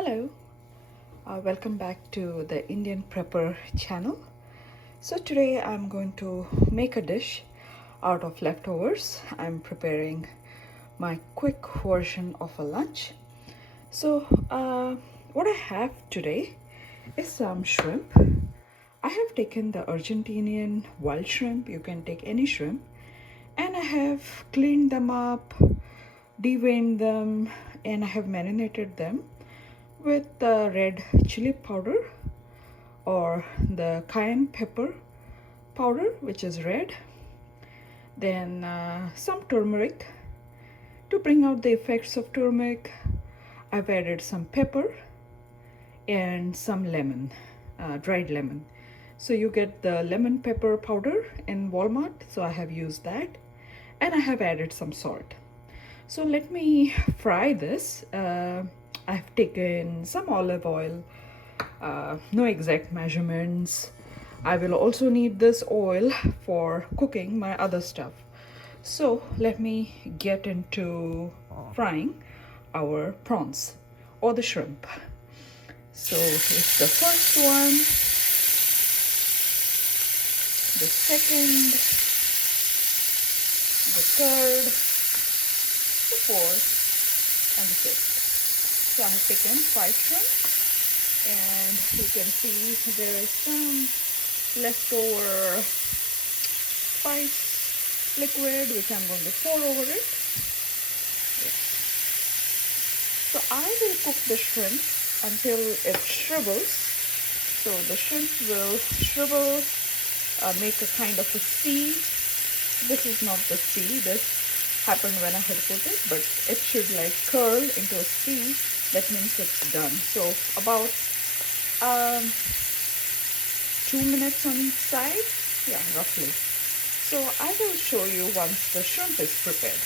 Hello, welcome back to the Indian Prepper channel. So today I'm going to make a dish out of leftovers. I'm preparing my quick version of a lunch. So what I have today is some shrimp. I have taken the Argentinian wild shrimp. You can take any shrimp. And I have cleaned them up, deveined them, and I have marinated them with the red chili powder or the cayenne pepper powder, which is red, then some turmeric. To bring out the effects of turmeric, I've added some pepper and some lemon, dried lemon. So you get the lemon pepper powder in Walmart, so I have used that, and I have added some salt. So let me fry this. I've taken some olive oil, no exact measurements. I will also need this oil for cooking my other stuff. So let me get into frying our prawns or the shrimp. So it's the first one, the second, the third, the fourth, and the fifth. So I have taken 5 shrimp, and you can see there is some leftover spice liquid which I'm going to pour over it. Yes. So I will cook the shrimp until it shrivels. So the shrimp will shrivel, make a kind of a C. This is not the C. This happened when I had put it, but it should like curl into a C. That means it's done. So about 2 minutes on each side, yeah, roughly. So I will show you once the shrimp is prepared.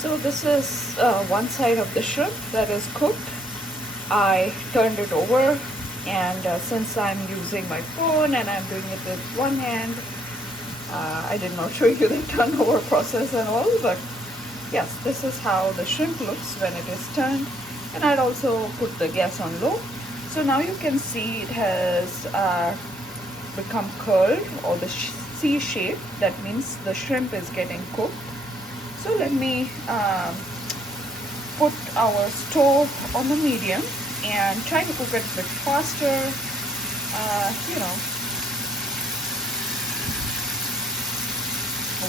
So this is one side of the shrimp that is cooked. I turned it over, and since I'm using my phone and I'm doing it with one hand, I did not show you the turnover process and all, but yes, this is how the shrimp looks when it is turned. And I'd also put the gas on low. So now you can see it has become curled, or the C shape. That means the shrimp is getting cooked. So let me put our stove on the medium and try to cook it a bit faster.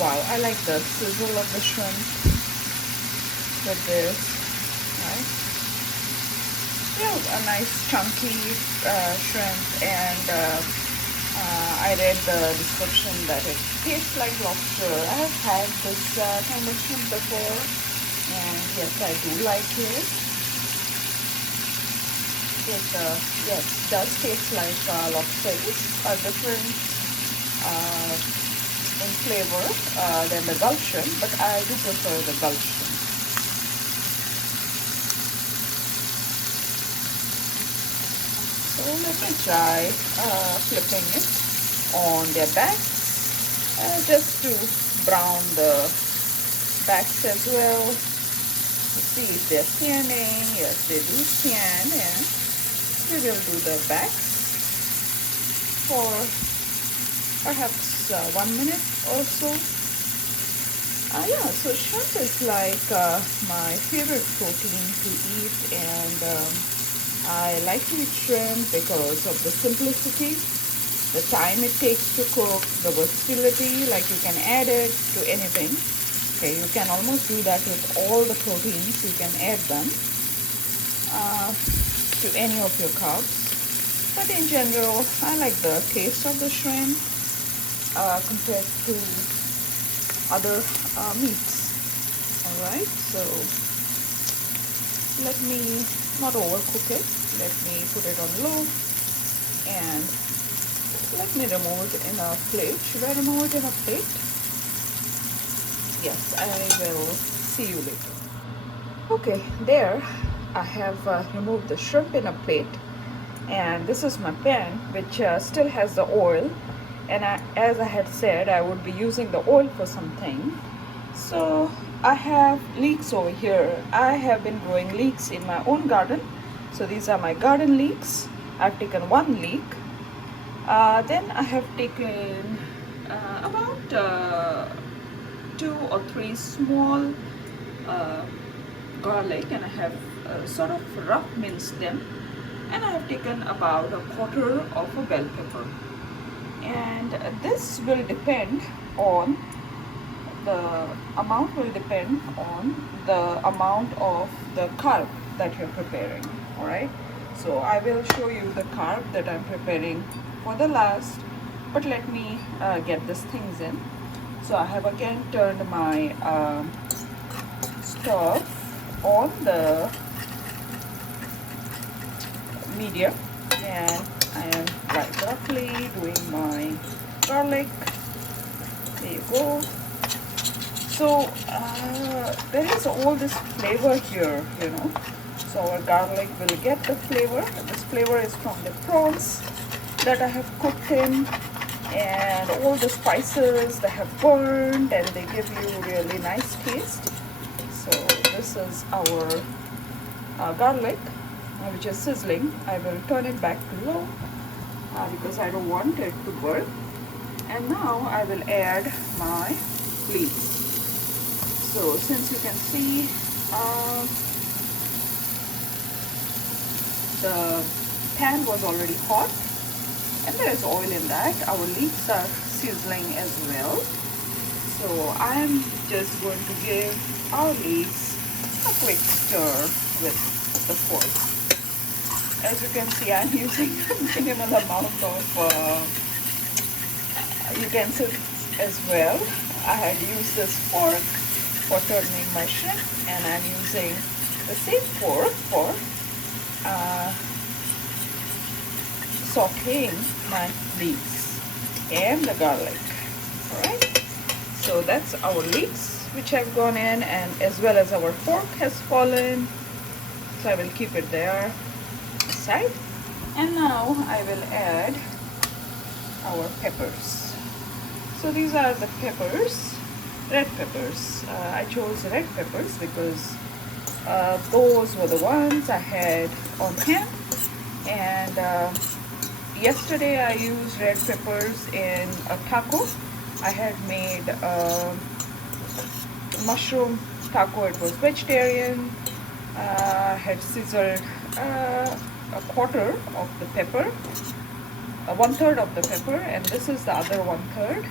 Wow, I like the sizzle of the shrimp with this, right? Yeah, a nice chunky shrimp, and I read the description that it tastes like lobster. I have had this kind of shrimp before, and yes, I do like it. Yes, it does taste like lobster. It's different in flavor than the Gulf shrimp, but I do prefer the Gulf shrimp. So let me try flipping it on their backs, just to brown the backs as well, to see if they're tanning. Yes, they do tan, and we will do the backs for perhaps 1 minute or so. Yeah, so shrimp is like my favorite protein to eat, and I like to eat shrimp because of the simplicity, the time it takes to cook, the versatility, like you can add it to anything. Okay, you can almost do that with all the proteins. You can add them to any of your carbs. But in general, I like the taste of the shrimp compared to other meats. Alright, so let me not overcook it. Let me put it on low, and let me remove it in a plate. Should I remove it in a plate? Yes, I will see you later. Okay, there I have removed the shrimp in a plate, and this is my pan, which still has the oil, and as I had said, I would be using the oil for something. So I have leeks over here. I have been growing leeks in my own garden. So these are my garden leeks. I've taken one leek. Then I have taken about 2 or 3 small uh, garlic, and I have sort of rough minced them, and I have taken about a quarter of a bell pepper. And this will depend on the amount will depend on the amount of the carb that you're preparing. All right, so I will show you the carb that I'm preparing for the last, but let me get these things in. So I have again turned my stove on the medium, and I am right roughly doing my garlic. There you go. So there is all this flavor here, you know. So our garlic will get the flavor. This flavor is from the prawns that I have cooked in, and all the spices that have burned, and they give you really nice taste. So this is our garlic, which is sizzling. I will turn it back to low because I don't want it to burn. And now I will add my leeks. So since you can see, the pan was already hot and there is oil in that. Our leeks are sizzling as well. So I am just going to give our leeks a quick stir with the fork. As you can see, I'm using a minimal amount of utensils as well. I had used this fork for turning my shrimp, and I'm using the same fork for sauteing my leeks and the garlic. Alright, so that's our leeks which have gone in, and as well as our fork has fallen, so I will keep it there aside. And now I will add our peppers. So these are the peppers, red peppers. I chose red peppers because those were the ones I had on hand, and yesterday I used red peppers in a taco. I had made a mushroom taco. It was vegetarian. I had sizzled a quarter of the pepper, 1/3 of the pepper, and this is the other 1/3,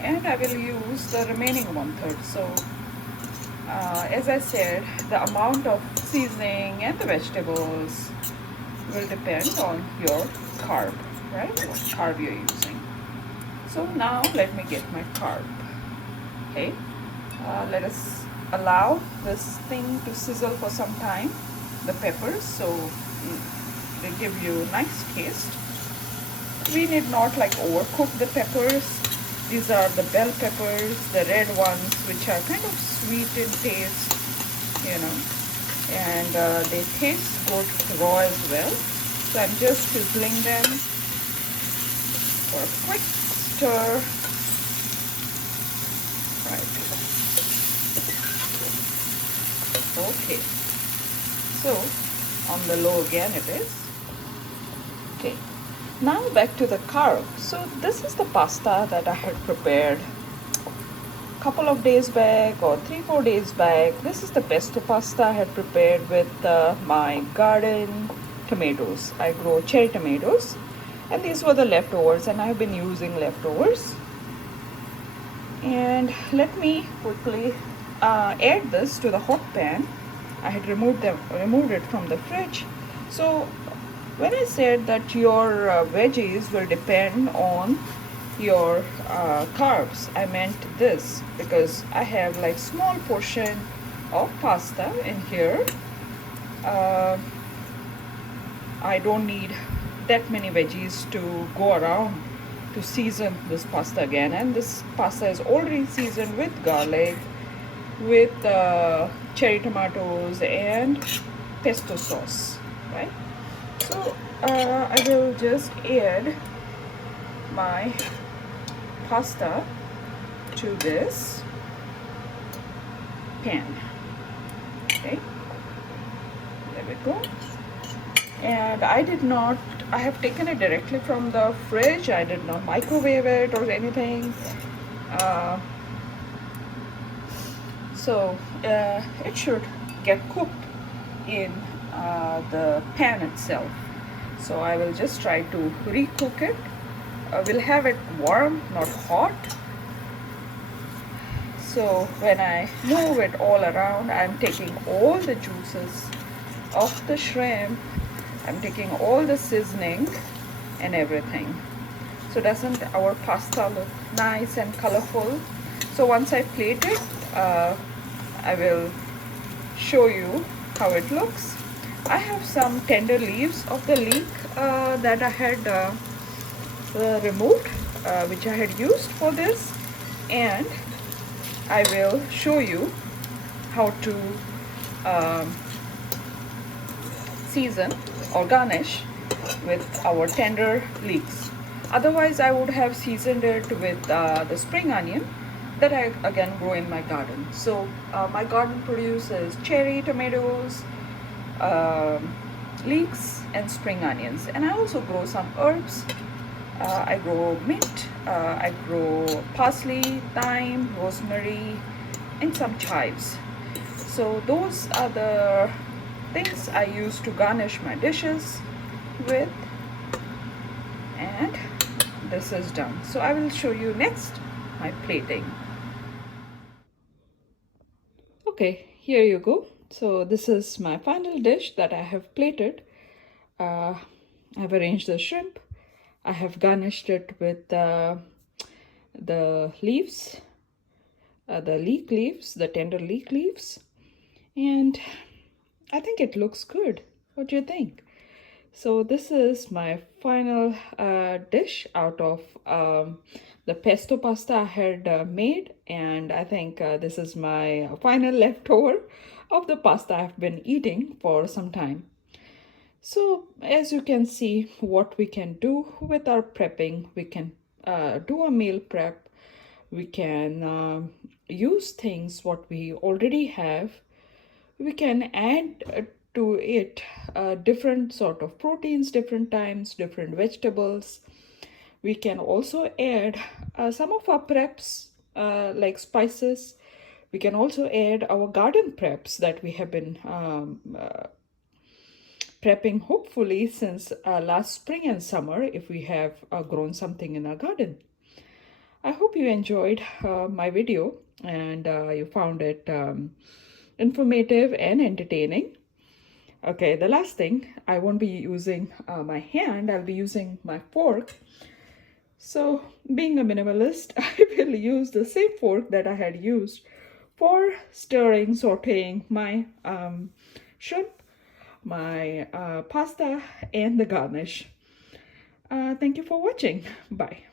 and I will use the remaining 1/3. So as I said, the amount of seasoning and the vegetables will depend on your carb, right? What carb you're using. So now let me get my carb. Okay, let us allow this thing to sizzle for some time, the peppers, so they give you nice taste. We need not like overcook the peppers. These are the bell peppers, the red ones, which are kind of sweet in taste, you know, and they taste good raw as well. So I'm just sizzling them for a quick stir. Right. Okay. So on the low again it is. Okay. Now back to the carb. So this is the pasta that I had prepared a couple of days back, or 3-4 days back. This is the pesto pasta I had prepared with my garden tomatoes. I grow cherry tomatoes, and these were the leftovers, and I've been using leftovers. And let me quickly add this to the hot pan. I had removed it from the fridge. So when I said that your veggies will depend on your carbs, I meant this, because I have like small portion of pasta in here. I don't need that many veggies to go around to season this pasta again, and this pasta is already seasoned with garlic, with cherry tomatoes and pesto sauce, right? So I will just add my pasta to this. pan. Okay, there we go. And I have taken it directly from the fridge. I did not microwave it or anything. Uh, so it should get cooked in the pan itself. So I will just try to recook it. We'll have it warm, not hot. So when I move it all around, I'm taking all the juices of the shrimp. I'm taking all the seasoning and everything. So doesn't our pasta look nice and colorful? So once I plate it, I will show you how it looks. I have some tender leaves of the leek that I had removed, which I had used for this, and I will show you how to season or garnish with our tender leeks. Otherwise, I would have seasoned it with the spring onion that I again grow in my garden. So my garden produces cherry tomatoes, leeks, and spring onions, and I also grow some herbs. I grow mint, I grow parsley, thyme, rosemary, and some chives. So those are the things I use to garnish my dishes with, and this is done. So I will show you next my plating. Okay, here you go. So this is my final dish that I have plated. I have arranged the shrimp. I have garnished it with the leaves, the leek leaves, the tender leek leaves, and I think it looks good. What do you think? So this is my final dish out of the pesto pasta I had made, and I think this is my final leftover of the pasta I've been eating for some time. So as you can see what we can do with our prepping, we can do a meal prep, we can use things what we already have, we can add to it different sort of proteins, different times, different vegetables. We can also add some of our preps like spices. We can also add our garden preps that we have been prepping hopefully since last spring and summer if we have grown something in our garden. I hope you enjoyed my video and you found it informative and entertaining. Okay, the last thing, I won't be using my hand, I'll be using my fork. So being a minimalist, I will use the same fork that I had used for stirring, sauteing my shrimp, my pasta, and the garnish. Thank you for watching. Bye.